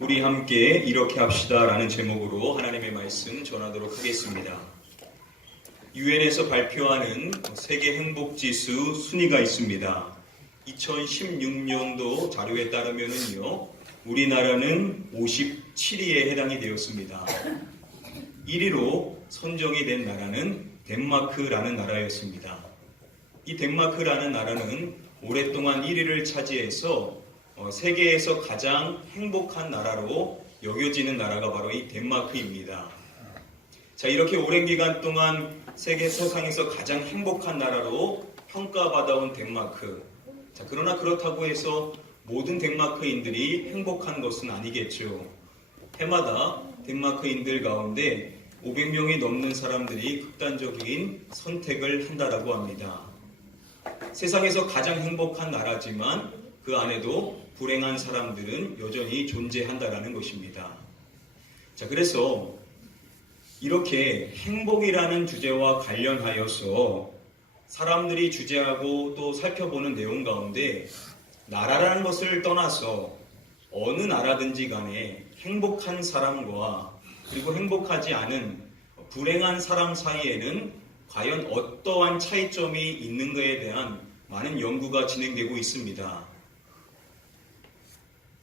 우리 함께 이렇게 합시다라는 제목으로 하나님의 말씀 전하도록 하겠습니다. 유엔에서 발표하는 세계 행복지수 순위가 있습니다. 2016년도 자료에 따르면요, 우리나라는 57위에 해당이 되었습니다. 1위로 선정이 된 나라는 덴마크라는 나라였습니다. 이 덴마크라는 나라는 오랫동안 1위를 차지해서 세계에서 가장 행복한 나라로 여겨지는 나라가 바로 이 덴마크입니다. 자, 이렇게 오랜 기간 동안 세계 서상에서 가장 행복한 나라로 평가받아온 덴마크. 자, 그러나 그렇다고 해서 모든 덴마크인들이 행복한 것은 아니겠죠. 해마다 덴마크인들 가운데 500명이 넘는 사람들이 극단적인 선택을 한다라고 합니다. 세상에서 가장 행복한 나라지만 그 안에도 불행한 사람들은 여전히 존재한다라는 것입니다. 자, 그래서 이렇게 행복이라는 주제와 관련하여서 사람들이 주제하고 또 살펴보는 내용 가운데 나라라는 것을 떠나서 어느 나라든지 간에 행복한 사람과 그리고 행복하지 않은 불행한 사람 사이에는 과연 어떠한 차이점이 있는가에 대한 많은 연구가 진행되고 있습니다.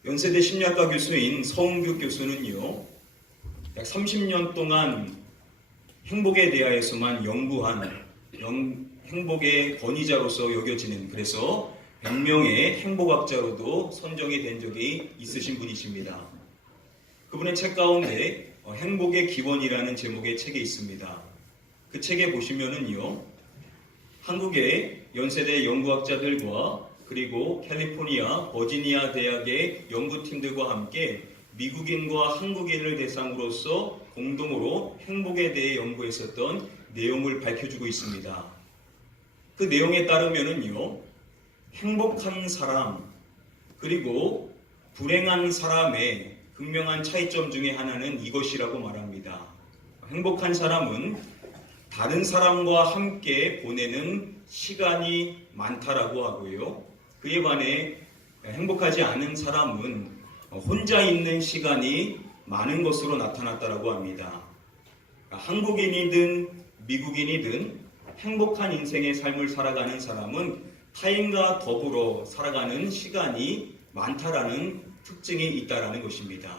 연세대 심리학과 교수인 서은규 교수는요, 약 30년 동안 행복에 대하여서만 연구한 행복의 권위자로서 여겨지는, 그래서 100명의 행복학자로도 선정이 된 적이 있으신 분이십니다. 그분의 책 가운데 행복의 기원이라는 제목의 책이 있습니다. 그 책에 보시면은요, 한국의 연세대 연구학자들과 그리고 캘리포니아, 버지니아 대학의 연구팀들과 함께 미국인과 한국인을 대상으로서 공동으로 행복에 대해 연구했었던 내용을 밝혀주고 있습니다. 그 내용에 따르면은요, 행복한 사람 그리고 불행한 사람의 극명한 차이점 중에 하나는 이것이라고 말합니다. 행복한 사람은 다른 사람과 함께 보내는 시간이 많다라고 하고요. 그에 반해 행복하지 않은 사람은 혼자 있는 시간이 많은 것으로 나타났다라고 합니다. 한국인이든 미국인이든 행복한 인생의 삶을 살아가는 사람은 타인과 더불어 살아가는 시간이 많다라는 특징이 있다라는 것입니다.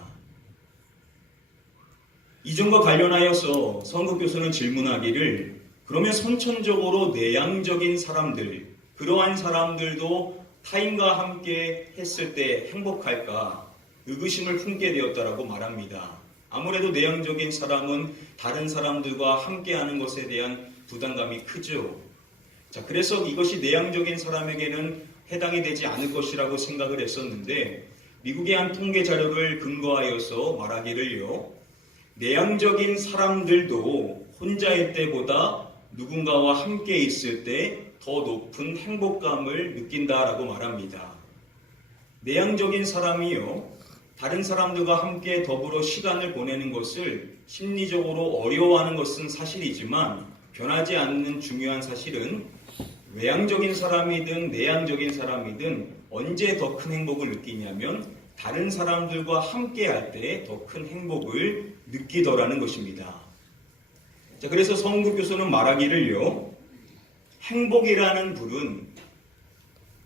이점과 관련하여서 서은규 교수는 질문하기를, 그러면 선천적으로 내향적인 사람들, 그러한 사람들도 타인과 함께 했을 때 행복할까 의구심을 품게 되었다라고 말합니다. 아무래도 내향적인 사람은 다른 사람들과 함께하는 것에 대한 부담감이 크죠. 자, 그래서 이것이 내향적인 사람에게는 해당이 되지 않을 것이라고 생각을 했었는데, 미국의 한 통계 자료를 근거하여서 말하기를요, 내향적인 사람들도 혼자일 때보다 누군가와 함께 있을 때 더 높은 행복감을 느낀다라고 말합니다. 내향적인 사람이요, 다른 사람들과 함께 더불어 시간을 보내는 것을 심리적으로 어려워하는 것은 사실이지만 변하지 않는 중요한 사실은 외향적인 사람이든 내향적인 사람이든 언제 더 큰 행복을 느끼냐면 다른 사람들과 함께 할 때 더 큰 행복을 느끼더라는 것입니다. 자, 그래서 서은규 교수는 말하기를요, 행복이라는 불은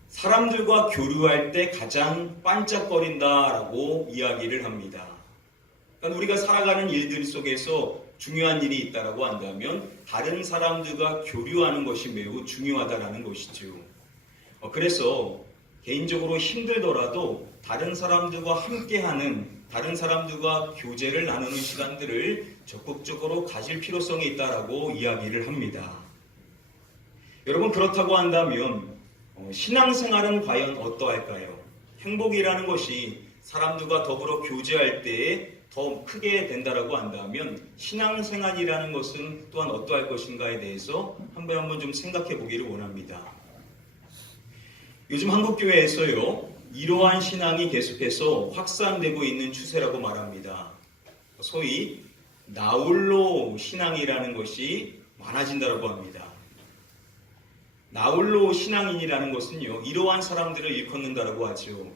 사람들과 교류할 때 가장 반짝거린다라고 이야기를 합니다. 그러니까 우리가 살아가는 일들 속에서 중요한 일이 있다라고 한다면 다른 사람들과 교류하는 것이 매우 중요하다라는 것이죠. 그래서 개인적으로 힘들더라도 다른 사람들과 함께하는, 다른 사람들과 교제를 나누는 시간들을 적극적으로 가질 필요성이 있다라고 이야기를 합니다. 여러분, 그렇다고 한다면 신앙생활은 과연 어떠할까요? 행복이라는 것이 사람들과 더불어 교제할 때 더 크게 된다라고 한다면 신앙생활이라는 것은 또한 어떠할 것인가에 대해서 한번 좀 생각해 보기를 원합니다. 요즘 한국교회에서요, 이러한 신앙이 계속해서 확산되고 있는 추세라고 말합니다. 소위 나홀로 신앙이라는 것이 많아진다고 합니다. 나홀로 신앙인이라는 것은요, 이러한 사람들을 일컫는다라고 하죠.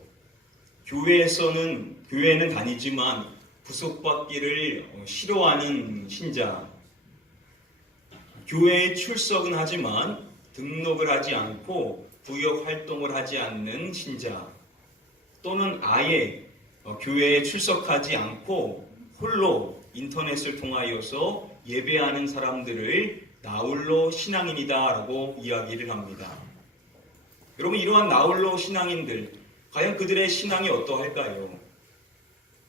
교회에서는 교회에는 다니지만 부속받기를 싫어하는 신자, 교회에 출석은 하지만 등록을 하지 않고 부역 활동을 하지 않는 신자, 또는 아예 교회에 출석하지 않고 홀로 인터넷을 통하여서 예배하는 사람들을 나홀로 신앙인이다라고 이야기를 합니다. 여러분, 이러한 나홀로 신앙인들, 과연 그들의 신앙이 어떠할까요?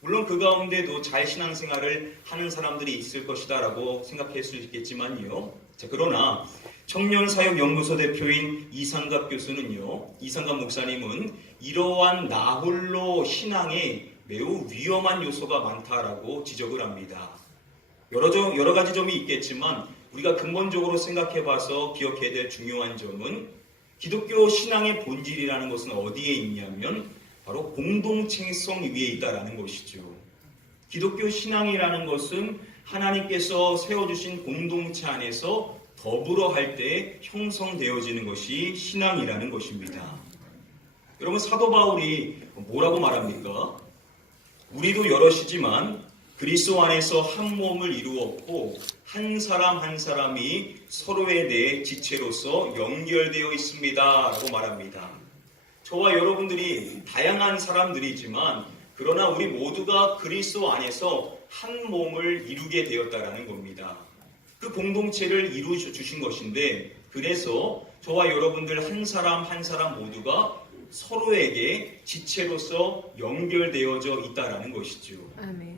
물론 그 가운데도 잘 신앙생활을 하는 사람들이 있을 것이다라고 생각할 수 있겠지만요. 자, 그러나 청년사역연구소 대표인 이상갑 교수는요, 이상갑 목사님은 이러한 나홀로 신앙에 매우 위험한 요소가 많다라고 지적을 합니다. 여러 가지 점이 있겠지만 우리가 근본적으로 생각해봐서 기억해야 될 중요한 점은 기독교 신앙의 본질이라는 것은 어디에 있냐면 바로 공동체성 위에 있다라는 것이죠. 기독교 신앙이라는 것은 하나님께서 세워주신 공동체 안에서 더불어 할 때 형성되어지는 것이 신앙이라는 것입니다. 여러분, 사도 바울이 뭐라고 말합니까? 우리도 여럿이지만 그리스도 안에서 한 몸을 이루었고 한 사람 한 사람이 서로에 대해 지체로서 연결되어 있습니다 라고 말합니다. 저와 여러분들이 다양한 사람들이지만 그러나 우리 모두가 그리스도 안에서 한 몸을 이루게 되었다라는 겁니다. 그 공동체를 이루어 주신 것인데, 그래서 저와 여러분들 한 사람 한 사람 모두가 서로에게 지체로서 연결되어져 있다라는 것이죠. 아멘.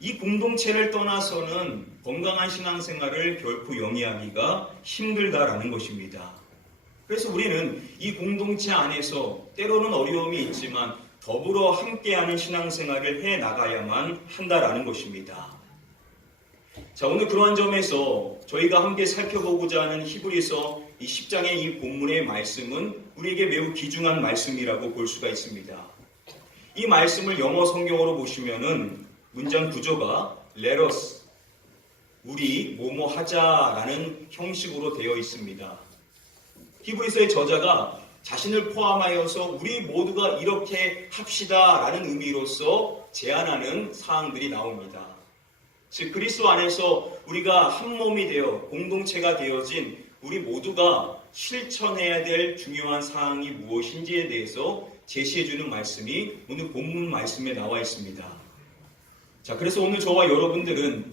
이 공동체를 떠나서는 건강한 신앙생활을 결코 영위하기가 힘들다라는 것입니다. 그래서 우리는 이 공동체 안에서 때로는 어려움이 있지만 더불어 함께하는 신앙생활을 해나가야만 한다라는 것입니다. 자, 오늘 그러한 점에서 저희가 함께 살펴보고자 하는 히브리서 이 10장의 이 본문의 말씀은 우리에게 매우 귀중한 말씀이라고 볼 수가 있습니다. 이 말씀을 영어 성경으로 보시면은 문장 구조가 let us, 우리 뭐뭐 하자라는 형식으로 되어 있습니다. 히브리서의 저자가 자신을 포함하여서 우리 모두가 이렇게 합시다라는 의미로서 제안하는 사항들이 나옵니다. 즉 그리스도 안에서 우리가 한 몸이 되어 공동체가 되어진 우리 모두가 실천해야 될 중요한 사항이 무엇인지에 대해서 제시해주는 말씀이 오늘 본문 말씀에 나와 있습니다. 자, 그래서 오늘 저와 여러분들은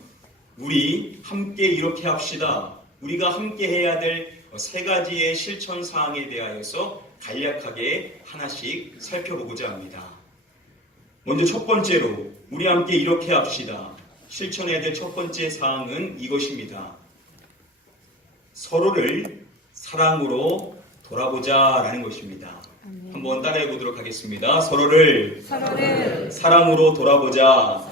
우리 함께 이렇게 합시다. 우리가 함께 해야 될 세 가지의 실천 사항에 대하여서 간략하게 하나씩 살펴보고자 합니다. 먼저 첫 번째로 우리 함께 이렇게 합시다. 실천해야 될 첫 번째 사항은 이것입니다. 서로를 사랑으로 돌아보자라는 것입니다. 한번 따라해 보도록 하겠습니다. 서로를 사랑으로 돌아보자.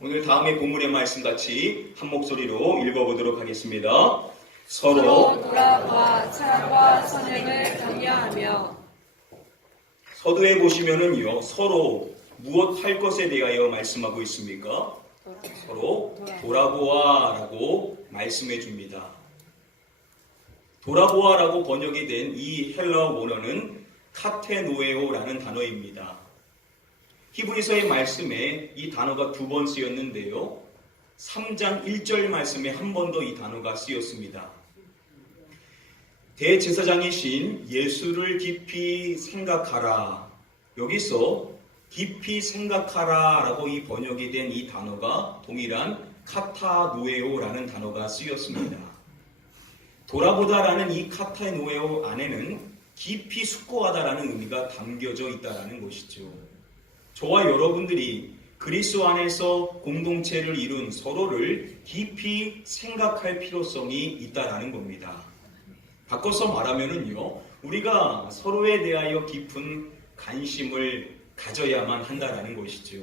오늘 다음의 본문의 말씀 같이 한 목소리로 읽어보도록 하겠습니다. 서로 돌아보아 사랑과 선행을 강요하며. 서두에 보시면은요, 서로 무엇 할 것에 대하여 말씀하고 있습니까? 서로 돌아보아라고 말씀해 줍니다. 돌아보아라고 번역이 된 이 헬라어 원어는 카테노에오라는 단어입니다. 히브리서의 말씀에 이 단어가 2번 쓰였는데요. 3장 1절 말씀에 한 번 더 이 단어가 쓰였습니다. 대제사장이신 예수를 깊이 생각하라. 여기서 깊이 생각하라 라고 이 번역이 된 이 단어가 동일한 카타노에오라는 단어가 쓰였습니다. 돌아보다라는 이 카타노에오 안에는 깊이 숙고하다라는 의미가 담겨져 있다라는 것이죠. 저와 여러분들이 그리스도 안에서 공동체를 이룬 서로를 깊이 생각할 필요성이 있다라는 겁니다. 바꿔서 말하면은요, 우리가 서로에 대하여 깊은 관심을 가져야만 한다라는 것이죠.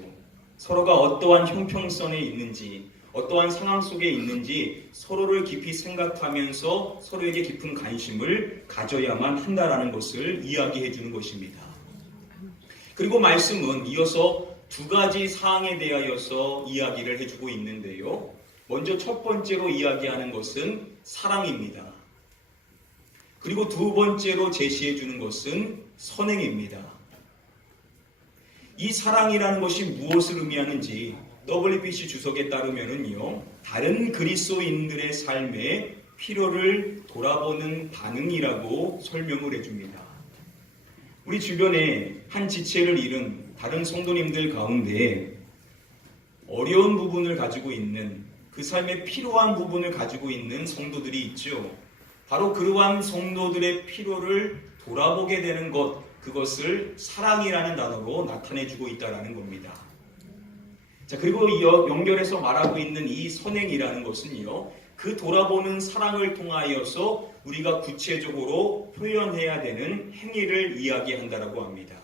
서로가 어떠한 형평성에 있는지, 어떠한 상황 속에 있는지 서로를 깊이 생각하면서 서로에게 깊은 관심을 가져야만 한다라는 것을 이야기해 주는 것입니다. 그리고 말씀은 이어서 2가지 사항에 대하여서 이야기를 해주고 있는데요. 먼저 첫 번째로 이야기하는 것은 사랑입니다. 그리고 2번째로 제시해 주는 것은 선행입니다. 이 사랑이라는 것이 무엇을 의미하는지 WBC 주석에 따르면은요, 다른 그리스도인들의 삶의 필요를 돌아보는 반응이라고 설명을 해줍니다. 우리 주변에 한 지체를 잃은 다른 성도님들 가운데 어려운 부분을 가지고 있는, 그 삶에 필요한 부분을 가지고 있는 성도들이 있죠. 바로 그러한 성도들의 필요를 돌아보게 되는 것, 그것을 사랑이라는 단어로 나타내주고 있다는 겁니다. 자, 그리고 연결해서 말하고 있는 이 선행이라는 것은요, 그 돌아보는 사랑을 통하여서 우리가 구체적으로 표현해야 되는 행위를 이야기한다라고 합니다.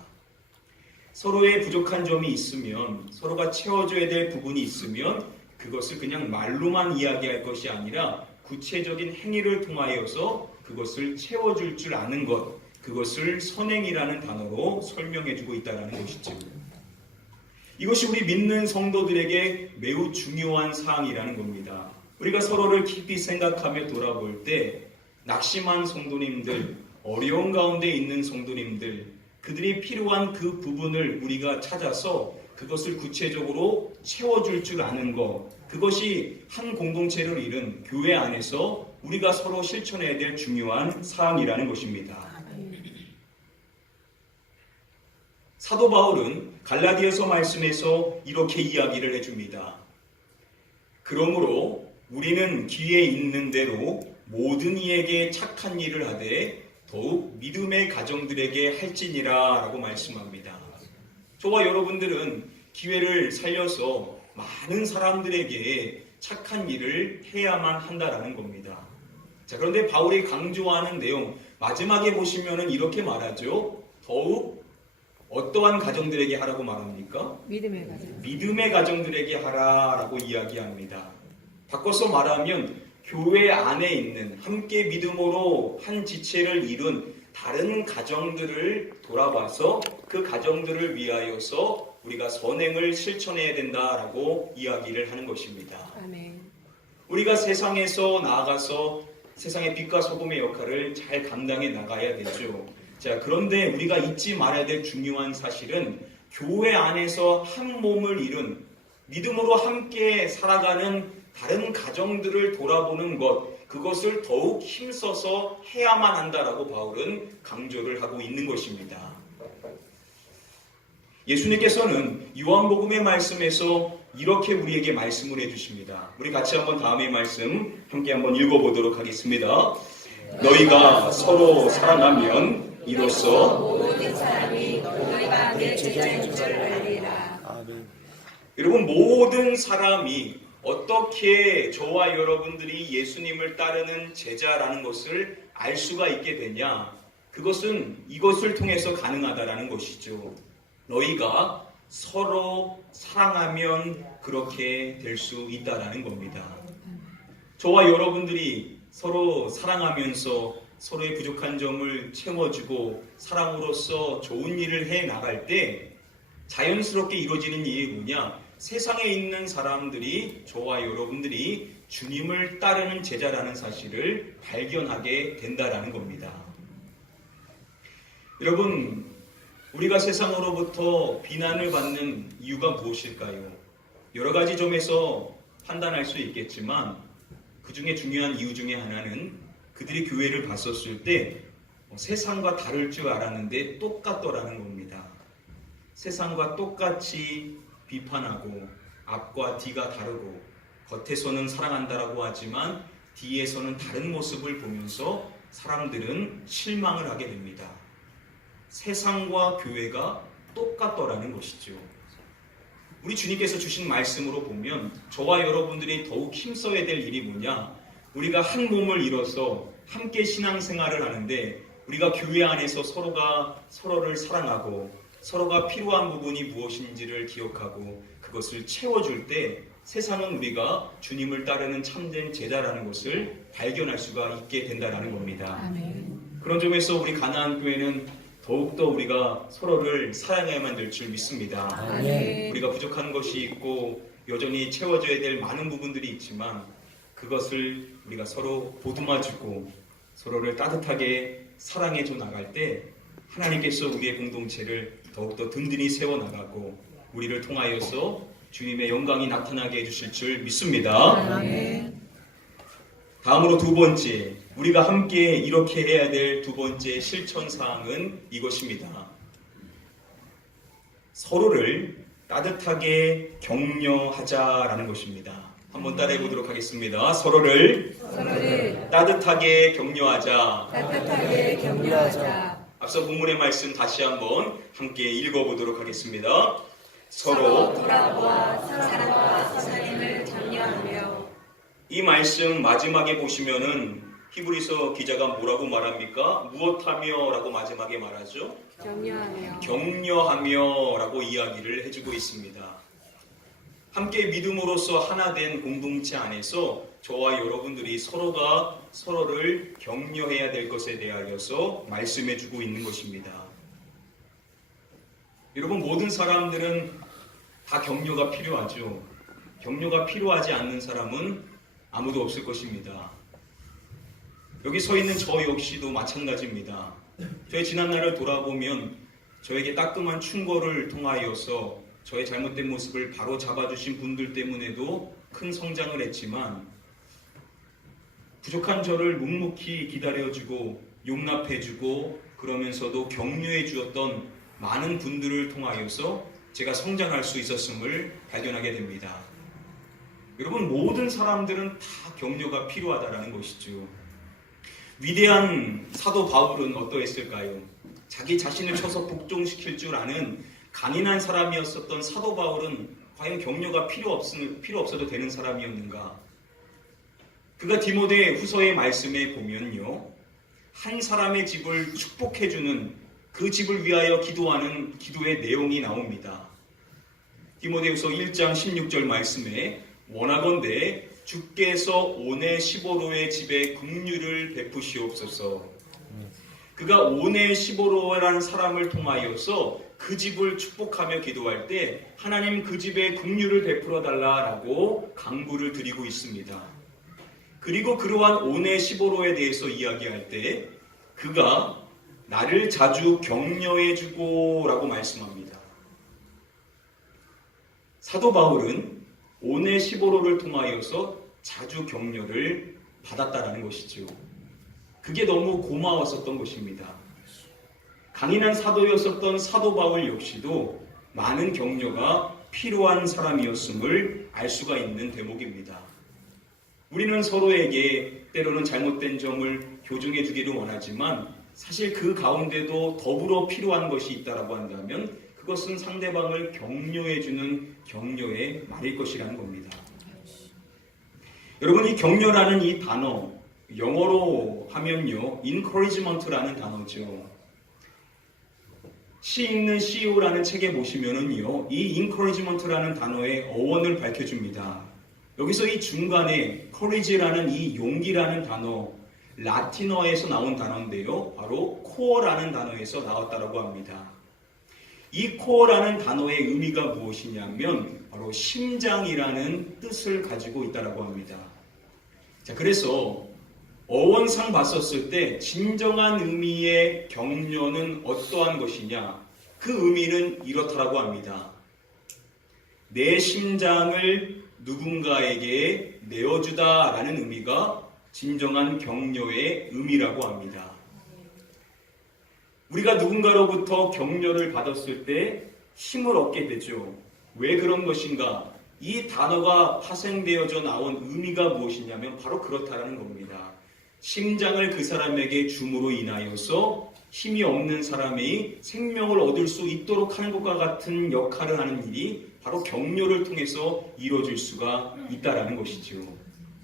서로의 부족한 점이 있으면, 서로가 채워줘야 될 부분이 있으면 그것을 그냥 말로만 이야기할 것이 아니라 구체적인 행위를 통하여서 그것을 채워줄 줄 아는 것, 그것을 선행이라는 단어로 설명해주고 있다는 것이죠. 이것이 우리 믿는 성도들에게 매우 중요한 사항이라는 겁니다. 우리가 서로를 깊이 생각하며 돌아볼 때 낙심한 성도님들, 어려운 가운데 있는 성도님들, 그들이 필요한 그 부분을 우리가 찾아서 그것을 구체적으로 채워줄 줄 아는 것, 그것이 한 공동체를 이룬 교회 안에서 우리가 서로 실천해야 될 중요한 사항이라는 것입니다. 사도 바울은 갈라디아서 말씀에서 이렇게 이야기를 해줍니다. 그러므로 우리는 기회 있는 대로 모든 이에게 착한 일을 하되 더욱 믿음의 가정들에게 할지니라 라고 말씀합니다. 저와 여러분들은 기회를 살려서 많은 사람들에게 착한 일을 해야만 한다라는 겁니다. 자, 그런데 바울이 강조하는 내용, 마지막에 보시면은 이렇게 말하죠. 더욱 어떠한 가정들에게 하라고 말합니까? 믿음의 가정. 믿음의 가정들에게 하라라고 이야기합니다. 바꿔서 말하면 교회 안에 있는 함께 믿음으로 한 지체를 이룬 다른 가정들을 돌아봐서 그 가정들을 위하여서 우리가 선행을 실천해야 된다라고 이야기를 하는 것입니다. 아멘. 우리가 세상에서 나아가서 세상의 빛과 소금의 역할을 잘 감당해 나가야 되죠. 자, 그런데 우리가 잊지 말아야 될 중요한 사실은 교회 안에서 한 몸을 이룬 믿음으로 함께 살아가는 다른 가정들을 돌아보는 것, 그것을 더욱 힘써서 해야만 한다라고 바울은 강조를 하고 있는 것입니다. 예수님께서는 요한복음의 말씀에서 이렇게 우리에게 말씀을 해주십니다. 우리 같이 한번 다음의 말씀 함께 한번 읽어보도록 하겠습니다. 너희가 서로 사랑하면 이로써 모든 사람이 너희가 내 제자인 줄 알리라. 여러분, 모든 사람이 어떻게 저와 여러분들이 예수님을 따르는 제자라는 것을 알 수가 있게 되냐? 그것은 이것을 통해서 가능하다라는 것이죠. 너희가 서로 사랑하면 그렇게 될 수 있다라는 겁니다. 저와 여러분들이 서로 사랑하면서 서로의 부족한 점을 채워주고 사랑으로서 좋은 일을 해 나갈 때 자연스럽게 이루어지는 일이 뭐냐? 세상에 있는 사람들이, 저와 여러분들이 주님을 따르는 제자라는 사실을 발견하게 된다라는 겁니다. 여러분, 우리가 세상으로부터 비난을 받는 이유가 무엇일까요? 여러 가지 점에서 판단할 수 있겠지만 그 중에 중요한 이유 중에 하나는 그들이 교회를 봤었을 때 세상과 다를 줄 알았는데 똑같더라는 겁니다. 세상과 똑같이 비판하고 앞과 뒤가 다르고 겉에서는 사랑한다라고 하지만 뒤에서는 다른 모습을 보면서 사람들은 실망을 하게 됩니다. 세상과 교회가 똑같더라는 것이죠. 우리 주님께서 주신 말씀으로 보면 저와 여러분들이 더욱 힘써야 될 일이 뭐냐? 우리가 한 몸을 이뤄서 함께 신앙생활을 하는데 우리가 교회 안에서 서로가 서로를 사랑하고 서로가 필요한 부분이 무엇인지를 기억하고 그것을 채워줄 때 세상은 우리가 주님을 따르는 참된 제자라는 것을 발견할 수가 있게 된다는 겁니다. 아멘. 그런 점에서 우리 가나안 교회는 더욱더 우리가 서로를 사랑해야만 될 줄 믿습니다. 아멘. 우리가 부족한 것이 있고 여전히 채워져야 될 많은 부분들이 있지만 그것을 우리가 서로 보듬어주고 서로를 따뜻하게 사랑해줘 나갈 때 하나님께서 우리의 공동체를 더욱더 든든히 세워나가고 우리를 통하여서 주님의 영광이 나타나게 해주실 줄 믿습니다. 아멘. 다음으로 두 번째, 우리가 함께 이렇게 해야 될 두 번째 실천사항은 이것입니다. 서로를 따뜻하게 격려하자라는 것입니다. 한번 따라해 보도록 하겠습니다. 서로를 따뜻하게 격려하자. 따뜻하게 격려하자. 앞서 본문의 말씀 다시 한번 함께 읽어보도록 하겠습니다. 서로 돌아보아 사랑과 선생님을 격려하며. 이 말씀 마지막에 보시면은 히브리서 기자가 뭐라고 말합니까? 무엇하며 라고 마지막에 말하죠? 격려하며. 격려하며 라고 이야기를 해주고 있습니다. 함께 믿음으로써 하나 된 공동체 안에서 저와 여러분들이 서로가 서로를 격려해야 될 것에 대하여서 말씀해주고 있는 것입니다. 여러분, 모든 사람들은 다 격려가 필요하죠. 격려가 필요하지 않는 사람은 아무도 없을 것입니다. 여기 서 있는 저 역시도 마찬가지입니다. 저의 지난날을 돌아보면 저에게 따끔한 충고를 통하여서 저의 잘못된 모습을 바로 잡아주신 분들 때문에도 큰 성장을 했지만 부족한 저를 묵묵히 기다려주고 용납해주고 그러면서도 격려해 주었던 많은 분들을 통하여서 제가 성장할 수 있었음을 발견하게 됩니다. 여러분, 모든 사람들은 다 격려가 필요하다는 것이죠. 위대한 사도 바울은 어떠했을까요? 자기 자신을 쳐서 복종시킬 줄 아는 강인한 사람이었었던 사도 바울은 과연 격려가 필요 없어도 되는 사람이었는가? 그가 디모데 후서의 말씀에 보면요, 한 사람의 집을 축복해주는 그 집을 위하여 기도하는 기도의 내용이 나옵니다. 디모데후서 1장 16절 말씀에 원하건대 주께서 오네시보로의 집에 긍휼을 베푸시옵소서. 그가 오네시보로라는 사람을 통하여서 그 집을 축복하며 기도할 때 하나님 그 집에 긍휼을 베풀어 달라라고 간구를 드리고 있습니다. 그리고 그러한 오네시보로에 대해서 이야기할 때 그가 나를 자주 격려해주고 라고 말씀합니다. 사도 바울은 오네시보로를 통하여서 자주 격려를 받았다라는 것이죠. 그게 너무 고마웠었던 것입니다. 강인한 사도였었던 사도 바울 역시도 많은 격려가 필요한 사람이었음을 알 수가 있는 대목입니다. 우리는 서로에게 때로는 잘못된 점을 교정해 주기를 원하지만 사실 그 가운데도 더불어 필요한 것이 있다라고 한다면 그것은 상대방을 격려해 주는 격려의 말일 것이라는 겁니다. 여러분, 이 격려라는 이 단어, 영어로 하면요, encouragement라는 단어죠. 시 읽는 CEO라는 책에 보시면은요, 이 encouragement라는 단어의 어원을 밝혀줍니다. 여기서 이 중간에 courage라는 이 용기라는 단어, 라틴어에서 나온 단어인데요, 바로 core라는 단어에서 나왔다라고 합니다. 이 core라는 단어의 의미가 무엇이냐면 바로 심장이라는 뜻을 가지고 있다라고 합니다. 자, 그래서 어원상 봤었을 때 진정한 의미의 격려는 어떠한 것이냐? 그 의미는 이렇다라고 합니다. 내 심장을 누군가에게 내어주다라는 의미가 진정한 격려의 의미라고 합니다. 우리가 누군가로부터 격려를 받았을 때 힘을 얻게 되죠. 왜 그런 것인가? 이 단어가 파생되어져 나온 의미가 무엇이냐면 바로 그렇다라는 겁니다. 심장을 그 사람에게 줌으로 인하여서 힘이 없는 사람이 생명을 얻을 수 있도록 하는 것과 같은 역할을 하는 일이 바로 격려를 통해서 이루어질 수가 있다라는 것이죠.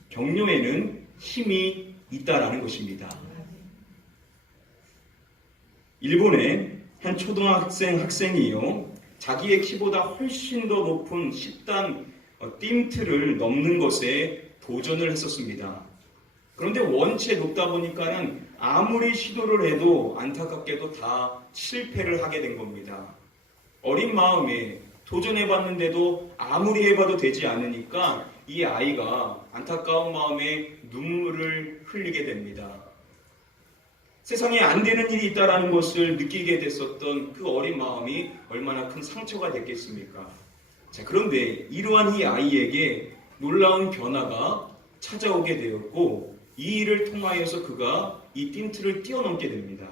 격려에는 힘이 있다라는 것입니다. 일본의 한 초등학생 학생이요, 자기의 키보다 훨씬 더 높은 10단 띵트를 넘는 것에 도전을 했었습니다. 그런데 원체 높다 보니까는 아무리 시도를 해도 안타깝게도 다 실패를 하게 된 겁니다. 어린 마음에 도전해봤는데도 아무리 해봐도 되지 않으니까 이 아이가 안타까운 마음에 눈물을 흘리게 됩니다. 세상에 안 되는 일이 있다라는 것을 느끼게 됐었던 그 어린 마음이 얼마나 큰 상처가 됐겠습니까? 자, 그런데 이러한 이 아이에게 놀라운 변화가 찾아오게 되었고 이 일을 통하여서 그가 이 틴트를 뛰어넘게 됩니다.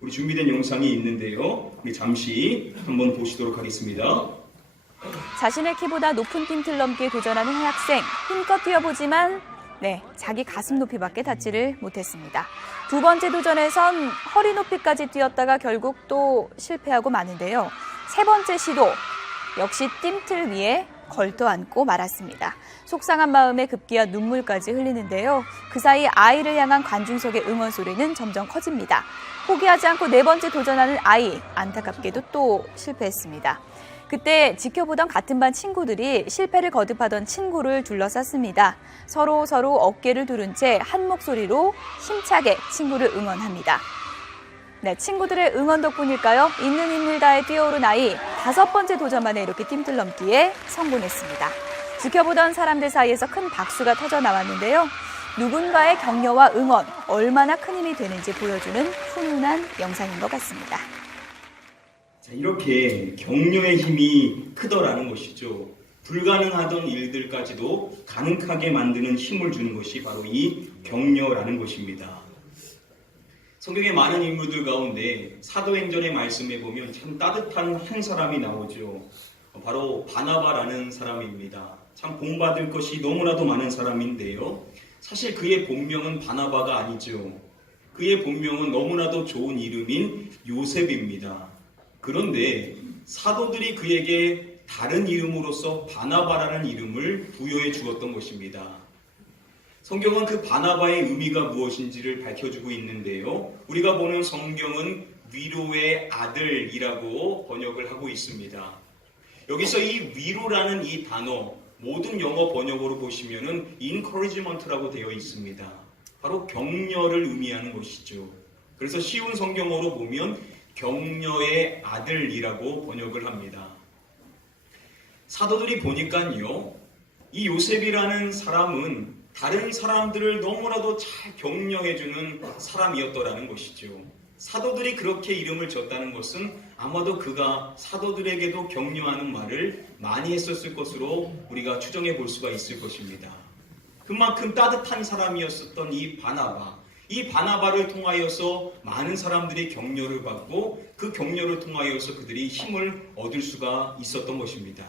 우리 준비된 영상이 있는데요. 우리 잠시 한번 보시도록 하겠습니다. 자신의 키보다 높은 틴트를 넘기에 도전하는 한 학생. 힘껏 뛰어보지만 자기 가슴 높이밖에 닿지를 못했습니다. 두 번째 도전에선 허리 높이까지 뛰었다가 결국 또 실패하고 마는데요. 세 번째 시도 역시 틴트 위에 걸터앉고 말았습니다. 속상한 마음에 급기야 눈물까지 흘리는데요. 그 사이 아이를 향한 관중석의 응원 소리는 점점 커집니다. 포기하지 않고 네 번째 도전하는 아이, 안타깝게도 또 실패했습니다. 그때 지켜보던 같은 반 친구들이 실패를 거듭하던 친구를 둘러쌌습니다. 서로 어깨를 두른 채 한 목소리로 힘차게 친구를 응원합니다. 친구들의 응원 덕분일까요? 있는 힘을 다해 뛰어오른 아이, 다섯 번째 도전 만에 이렇게 틴트를 넘기에 성공했습니다. 지켜보던 사람들 사이에서 큰 박수가 터져 나왔는데요. 누군가의 격려와 응원, 얼마나 큰 힘이 되는지 보여주는 훈훈한 영상인 것 같습니다. 자, 이렇게 격려의 힘이 크더라는 것이죠. 불가능하던 일들까지도 가능하게 만드는 힘을 주는 것이 바로 이 격려라는 것입니다. 성경의 많은 인물들 가운데 사도행전의 말씀에 보면 참 따뜻한 한 사람이 나오죠. 바로 바나바라는 사람입니다. 참 본받을 것이 너무나도 많은 사람인데요. 사실 그의 본명은 바나바가 아니죠. 그의 본명은 너무나도 좋은 이름인 요셉입니다. 그런데 사도들이 그에게 다른 이름으로서 바나바라는 이름을 부여해 주었던 것입니다. 성경은 그 바나바의 의미가 무엇인지를 밝혀주고 있는데요. 우리가 보는 성경은 위로의 아들이라고 번역을 하고 있습니다. 여기서 이 위로라는 이 단어, 모든 영어 번역으로 보시면은 encouragement라고 되어 있습니다. 바로 격려를 의미하는 것이죠. 그래서 쉬운 성경어로 보면 격려의 아들이라고 번역을 합니다. 사도들이 보니까요, 이 요셉이라는 사람은 다른 사람들을 너무나도 잘 격려해주는 사람이었더라는 것이죠. 사도들이 그렇게 이름을 졌다는 것은 아마도 그가 사도들에게도 격려하는 말을 많이 했었을 것으로 우리가 추정해 볼 수가 있을 것입니다. 그만큼 따뜻한 사람이었었던 이 바나바를 통하여서 많은 사람들이 격려를 받고 그 격려를 통하여서 그들이 힘을 얻을 수가 있었던 것입니다.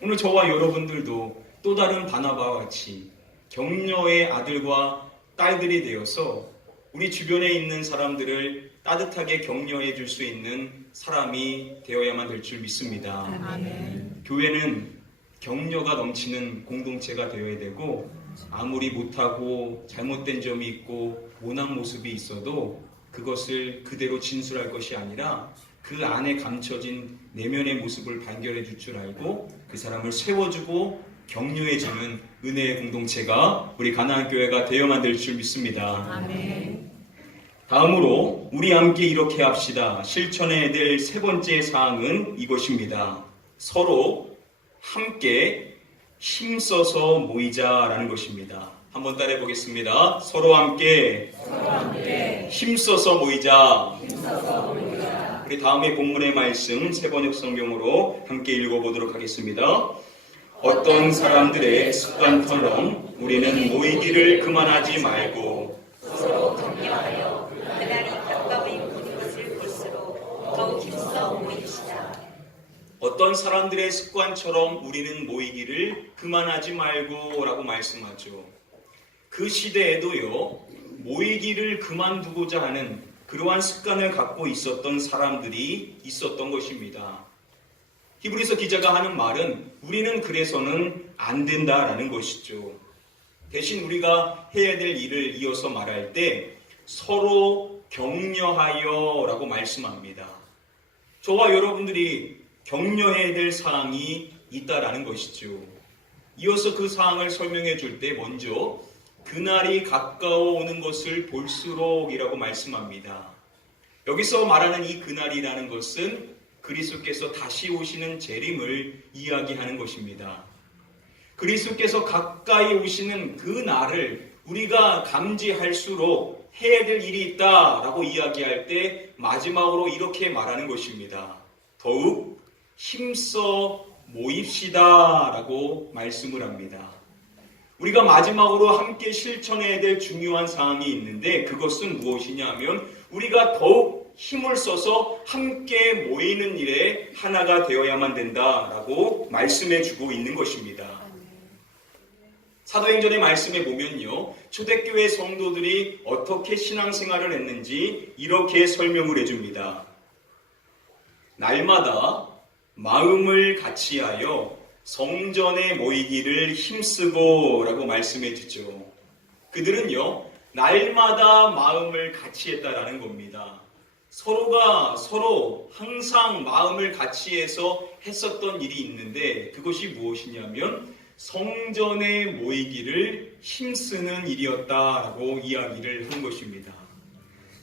오늘 저와 여러분들도 또 다른 바나바와 같이 격려의 아들과 딸들이 되어서 우리 주변에 있는 사람들을 따뜻하게 격려해 줄 수 있는 사람이 되어야만 될 줄 믿습니다. 아멘. 교회는 격려가 넘치는 공동체가 되어야 되고 아무리 못하고 잘못된 점이 있고 모난 모습이 있어도 그것을 그대로 진술할 것이 아니라 그 안에 감춰진 내면의 모습을 발견해 줄 줄 알고 그 사람을 세워주고 격려해주는 은혜의 공동체가 우리 가나안 교회가 되어만 될 줄 믿습니다. 아멘. 다음으로 우리 함께 이렇게 합시다. 실천해야 될 세 번째 사항은 이것입니다. 서로 함께 힘써서 모이자라는 것입니다. 한번 따라해 보겠습니다. 서로 함께 힘써서 모이자. 우리 다음에 본문의 말씀 세번역 성경으로 함께 읽어보도록 하겠습니다. 어떤 사람들의 습관처럼 우리는 모이기를 그만하지 말고 서로 격려하여 그날이 가까이 오는 것을 볼수록 더욱 힘써 모입시다. 어떤 사람들의 습관처럼 우리는 모이기를 그만하지 말고 라고 말씀하죠. 그 시대에도요, 모이기를 그만두고자 하는 그러한 습관을 갖고 있었던 사람들이 있었던 것입니다. 히브리서 기자가 하는 말은 우리는 그래서는 안 된다라는 것이죠. 대신 우리가 해야 될 일을 이어서 말할 때 서로 격려하여 라고 말씀합니다. 저와 여러분들이 격려해야 될 사항이 있다라는 것이죠. 이어서 그 사항을 설명해 줄 때 먼저 그날이 가까워 오는 것을 볼수록이라고 말씀합니다. 여기서 말하는 이 그날이라는 것은 그리스도께서 다시 오시는 재림을 이야기하는 것입니다. 그리스도께서 가까이 오시는 그 날을 우리가 감지할수록 해야 될 일이 있다라고 이야기할 때 마지막으로 이렇게 말하는 것입니다. 더욱 힘써 모입시다라고 말씀을 합니다. 우리가 마지막으로 함께 실천해야 될 중요한 사항이 있는데 그것은 무엇이냐면 우리가 더욱 힘을 써서 함께 모이는 일에 하나가 되어야만 된다라고 말씀해 주고 있는 것입니다. 사도행전의 말씀에 보면요, 초대교회 성도들이 어떻게 신앙생활을 했는지 이렇게 설명을 해줍니다. 날마다 마음을 같이하여 성전에 모이기를 힘쓰고 라고 말씀해 주죠. 그들은요, 날마다 마음을 같이 했다라는 겁니다. 서로가 서로 항상 마음을 같이 해서 했었던 일이 있는데 그것이 무엇이냐면 성전에 모이기를 힘쓰는 일이었다라고 이야기를 한 것입니다.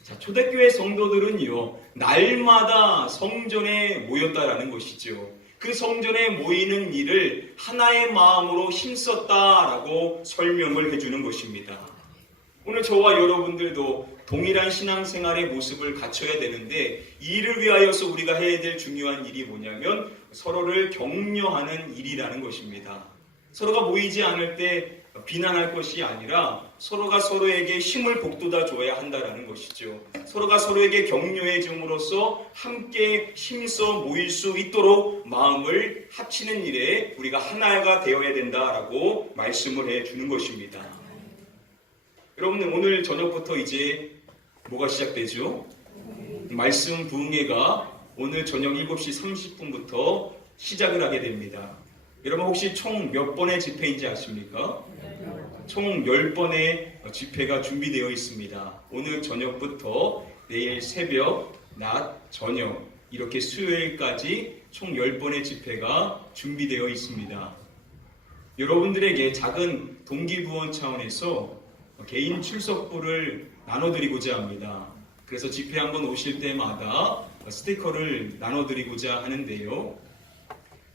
자, 초대교회 성도들은요, 날마다 성전에 모였다라는 것이죠. 그 성전에 모이는 일을 하나의 마음으로 힘썼다라고 설명을 해주는 것입니다. 오늘 저와 여러분들도 동일한 신앙생활의 모습을 갖춰야 되는데 이를 위하여서 우리가 해야 될 중요한 일이 뭐냐면 서로를 격려하는 일이라는 것입니다. 서로가 모이지 않을 때 비난할 것이 아니라 서로가 서로에게 힘을 북돋아 줘야 한다는 것이죠. 서로가 서로에게 격려해 줌으로써 함께 힘써 모일 수 있도록 마음을 합치는 일에 우리가 하나가 되어야 된다라고 말씀을 해 주는 것입니다. 여러분, 오늘 저녁부터 이제 뭐가 시작되죠? 말씀 부흥회가 오늘 저녁 7시 30분부터 시작을 하게 됩니다. 여러분 혹시 총 몇 번의 집회인지 아십니까? 총 10번의 집회가 준비되어 있습니다. 오늘 저녁부터 내일 새벽, 낮, 저녁 이렇게 수요일까지 총 10번의 집회가 준비되어 있습니다. 여러분들에게 작은 동기부원 차원에서 개인 출석부를 나눠드리고자 합니다. 그래서 집회 한번 오실 때마다 스티커를 나눠드리고자 하는데요.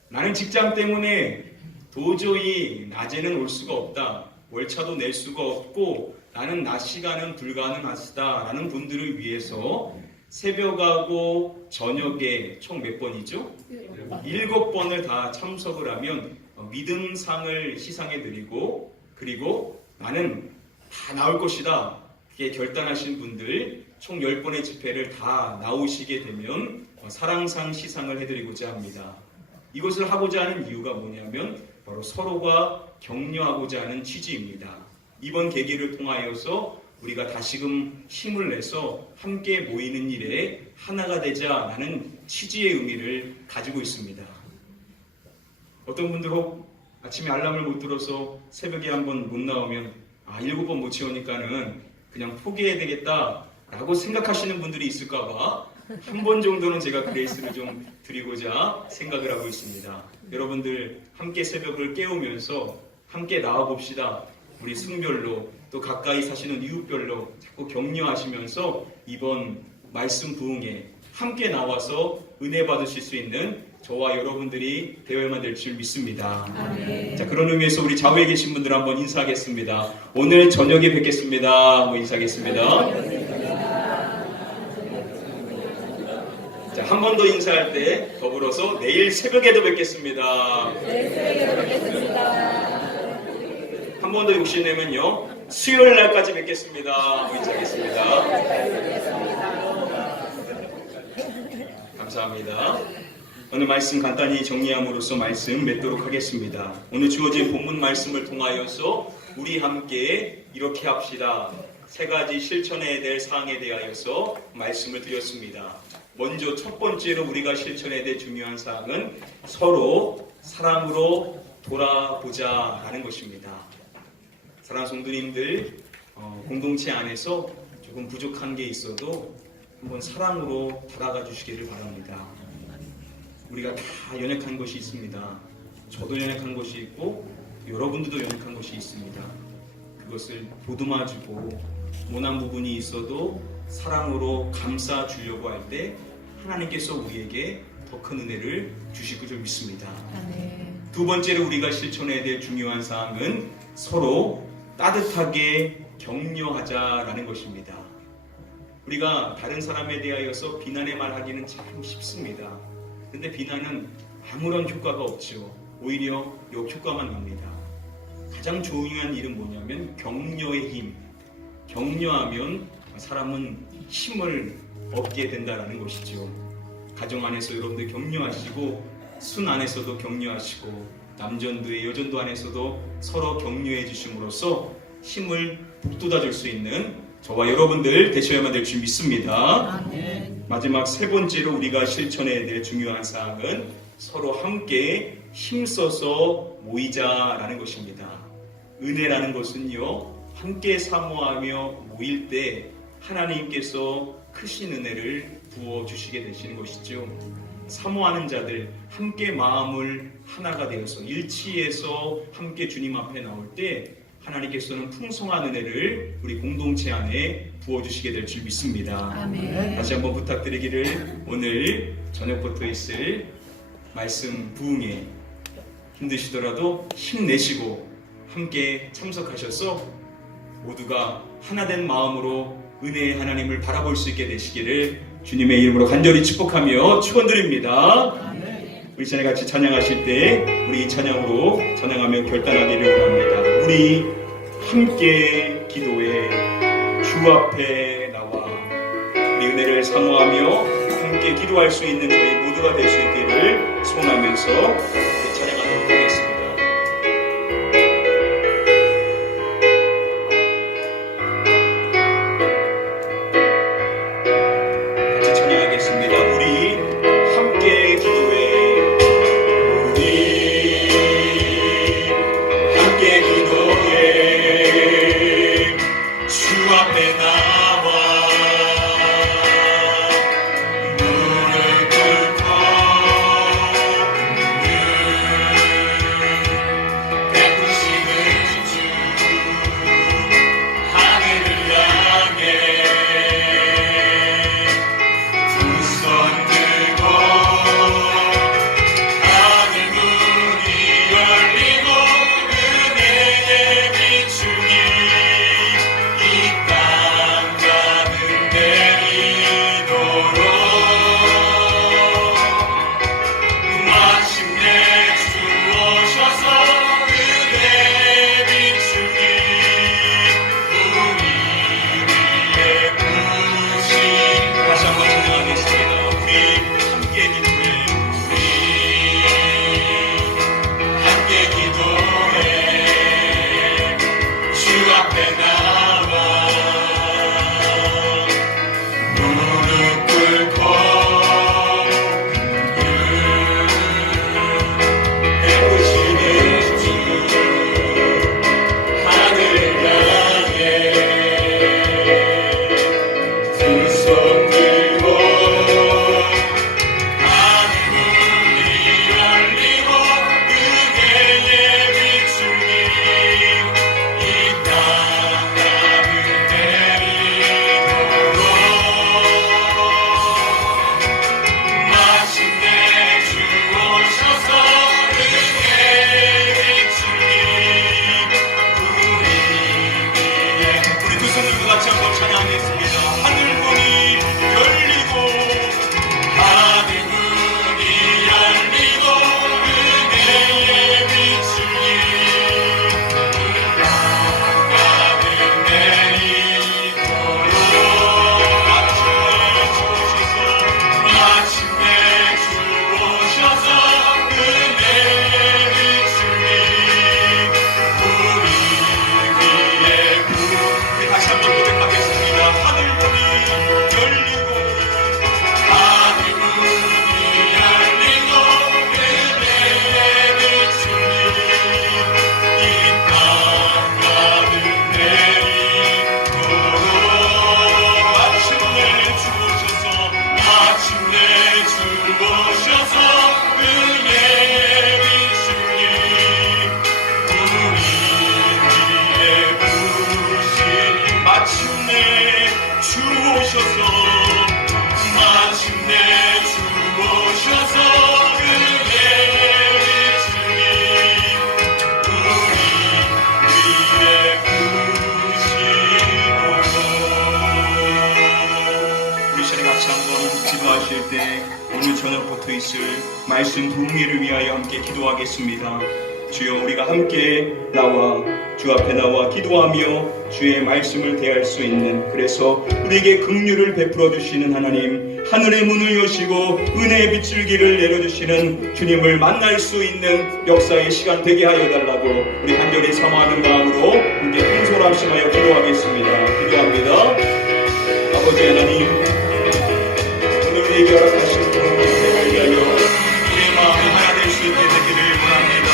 나는 직장 때문에 도저히 낮에는 올 수가 없다. 월차도 낼 수가 없고 나는 낮 시간은 불가능하시다 라는 분들을 위해서 새벽하고 저녁에 총 몇 번이죠? 7번을 다 참석을 하면 믿음상을 시상해드리고 그리고 나는 다 나올 것이다. 그게 결단하신 분들 총 10번의 집회를 다 나오시게 되면 사랑상 시상을 해드리고자 합니다. 이것을 하고자 하는 이유가 뭐냐면 바로 서로가 격려하고자 하는 취지입니다. 이번 계기를 통하여서 우리가 다시금 힘을 내서 함께 모이는 일에 하나가 되자라는 취지의 의미를 가지고 있습니다. 어떤 분들 혹 아침에 알람을 못 들어서 새벽에 한번 못 나오면 7번 못 채우니까는 그냥 포기해야 되겠다라고 생각하시는 분들이 있을까봐 한 번 정도는 제가 그레이스를 좀 드리고자 생각을 하고 있습니다. 여러분들 함께 새벽을 깨우면서 함께 나와봅시다. 우리 승별로 또 가까이 사시는 이웃별로 자꾸 격려하시면서 이번 말씀 부흥에 함께 나와서 은혜 받으실 수 있는 저와 여러분들이 되어야만 될 줄 믿습니다. 아멘. 자, 그런 의미에서 우리 좌우에 계신 분들 한번 인사하겠습니다. 오늘 저녁에 뵙겠습니다. 한번 인사하겠습니다. 자, 한 번 더 인사할 때 더불어서 내일 새벽에도 뵙겠습니다. 내일 새벽에도 뵙겠습니다. 한 번 더 욕심내면요 수요일 날까지 뵙겠습니다. 인사하겠습니다. 감사합니다. 오늘 말씀 간단히 정리함으로써 말씀 맺도록 하겠습니다. 오늘 주어진 본문 말씀을 통하여서 우리 함께 이렇게 합시다. 3가지 실천해야 될 사항에 대하여서 말씀을 드렸습니다. 먼저 첫 번째로 우리가 실천해야 될 중요한 사항은 서로 사랑으로 돌아보자 라는 것입니다. 사랑하는 성도님들, 공동체 안에서 조금 부족한 게 있어도 한번 사랑으로 다가가 주시기를 바랍니다. 우리가 다 연약한 것이 있습니다. 저도 연약한 것이 있고 여러분들도 연약한 것이 있습니다. 그것을 보듬어주고 모난 부분이 있어도 사랑으로 감싸 주려고 할 때 하나님께서 우리에게 더 큰 은혜를 주실 줄 믿습니다. 두 번째로 우리가 실천해야 될 중요한 사항은 서로 따뜻하게 격려하자라는 것입니다. 우리가 다른 사람에 대하여서 비난의 말 하기는 참 쉽습니다. 근데 비난은 아무런 효과가 없죠. 오히려 역효과만 납니다. 가장 중요한 일은 뭐냐면 격려의 힘. 격려하면 사람은 힘을 얻게 된다는 것이죠. 가정 안에서 여러분들 격려하시고, 순 안에서도 격려하시고, 남전도의 여전도 안에서도 서로 격려해 주심으로써 힘을 북돋아줄 수 있는 저와 여러분들 되셔야만 될 줄 믿습니다. 마지막 세 번째로 우리가 실천해야 될 중요한 사항은 서로 함께 힘써서 모이자라는 것입니다. 은혜라는 것은요, 함께 사모하며 모일 때 하나님께서 크신 은혜를 부어주시게 되시는 것이죠. 사모하는 자들, 함께 마음을 하나가 되어서 일치해서 함께 주님 앞에 나올 때 하나님께서는 풍성한 은혜를 우리 공동체 안에 부어주시게 될 줄 믿습니다. 아멘. 다시 한번 부탁드리기를, 오늘 저녁부터 있을 말씀 부흥에 힘드시더라도 힘내시고 함께 참석하셔서 모두가 하나된 마음으로 은혜의 하나님을 바라볼 수 있게 되시기를 주님의 이름으로 간절히 축복하며 축원드립니다. 우리 전에 같이 찬양하실 때 우리 찬양으로 찬양하며 결단하기를 원합니다. 우리 함께 기도해 주 앞에 나와 우리 은혜를 사모하며 함께 기도할 수 있는 저희 모두가 될 수 있기를 소원하면서 찬양하도록 하겠습니다. 무릎 꿇고 말씀 부흥회를 위하여 함께 기도하겠습니다. 주여, 우리가 함께 나와 주 앞에 나와 기도하며 주의 말씀을 대할 수 있는, 그래서 우리에게 긍휼을 베풀어 주시는 하나님, 하늘의 문을 여시고 은혜의 빛을 길을 내려주시는 주님을 만날 수 있는 역사의 시간 되게 하여 달라고 우리 간절히 사모하는 마음으로 함께 통솔합심하여 기도하겠습니다. 기도합니다. 아버지 하나님, 오늘 우리에게 허락하신 부흥회를 위하여 우리의 마음이 하나 될 수 있게 되기를 원합니다.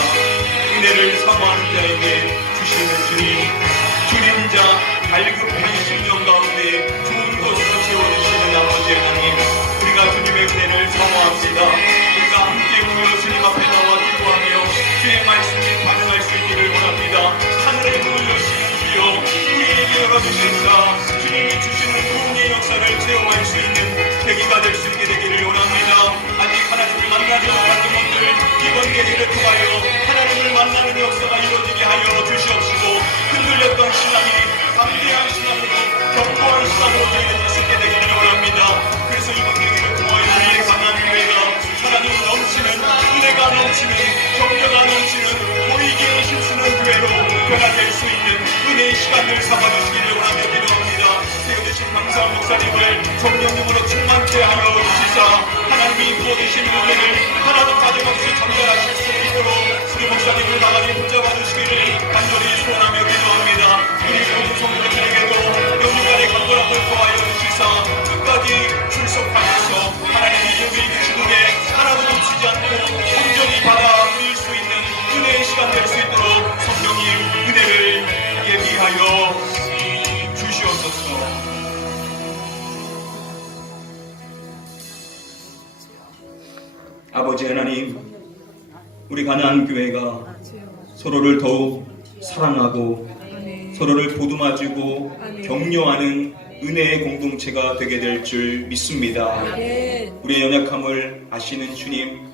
은혜를 사모하는 자에게 주시는 주님, 주님 자 갈급한 심령 가운데 좋은 것으로 채워주시는 아버지 하나님, 우리가 주님의 은혜를 사모합니다. 우리가 함께 모여 주님 앞에 나와 기도하며 주의 말씀에 반응할 수 있기를 원합니다. 하늘의 문을 여시는 주여, 우리에게 열어주신다. 주님이 주시는 부흥의 역사를 체험할 수 있는 계기가 될 수 있게 되기를 원합니다. 아직 하나님을 만나지 못한 분들, 이번 계기를 통하여 하나님을 만나는 역사가 이루어지게 하여 주시옵시고, 흔들렸던 신앙이 담대한 신앙으로, 견고한 신앙으로 되어질 수 있게 되기를 원합니다. 그래서 이번 계기를 통하여 우리의 강한 교회가 사랑이 넘치는, 은혜가 넘치는, 격려가 넘치는, 보이기에 힘쓰는 교회로 변화될 수 있는 은혜의 시간을 삼아주시기를 원하며 기도합니다. 세워주신 감사한 목사님을 성령님으로 충만케 하여 주시사 하나님이 부어주신 은혜를 하나도 빠짐없이 전달하실 수 있도록 우리 목사님을 강하게 붙잡아 주시기를 간절히 소원하며 기도합니다. 우리 모든 성도들에게도 영육간의 강건한 걸 도하여 주시사 끝까지 출석하면서 하나님이 여기 계신 후에 하나도 놓치지 않고 온전히 받아 누릴 수 있는 은혜의 시간 될 수 있도록 성령님 은혜를 예비하여 주시옵소서. 아버지 하나님, 우리 가나안 교회가 서로를 더욱 사랑하고 서로를 보듬어주고 격려하는 은혜의 공동체가 되게 될 줄 믿습니다. 우리의 연약함을 아시는 주님,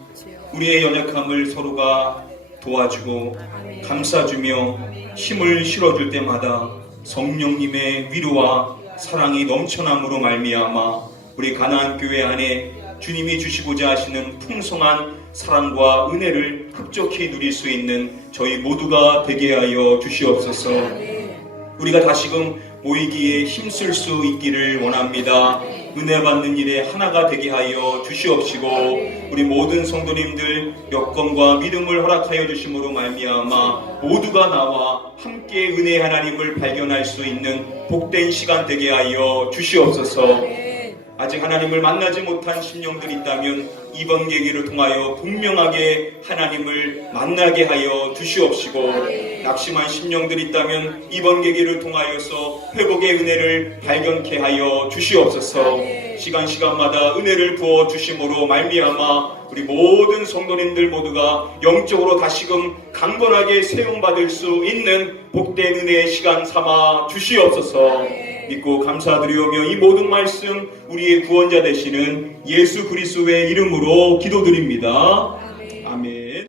우리의 연약함을 서로가 도와주고 감싸주며 힘을 실어줄 때마다 성령님의 위로와 사랑이 넘쳐남으로 말미암아 우리 가나안 교회 안에 주님이 주시고자 하시는 풍성한 사랑과 은혜를 흡족히 누릴 수 있는 저희 모두가 되게 하여 주시옵소서. 우리가 다시금 모이기에 힘쓸 수 있기를 원합니다. 은혜 받는 일에 하나가 되게 하여 주시옵시고, 우리 모든 성도님들 여건과 믿음을 허락하여 주심으로 말미암아 모두가 나와 함께 은혜 하나님을 발견할 수 있는 복된 시간 되게 하여 주시옵소서. 아직 하나님을 만나지 못한 심령들이 있다면 이번 계기를 통하여 분명하게 하나님을 만나게 하여 주시옵시고, 낙심한 심령들이 있다면 이번 계기를 통하여서 회복의 은혜를 발견케 하여 주시옵소서. 시간마다 은혜를 부어 주심으로 말미암아 우리 모든 성도님들 모두가 영적으로 다시금 강건하게 세움받을 수 있는 복된 은혜의 시간 삼아 주시옵소서. 믿고 감사드리오며 이 모든 말씀 우리의 구원자 되시는 예수 그리스도의 이름으로 기도드립니다.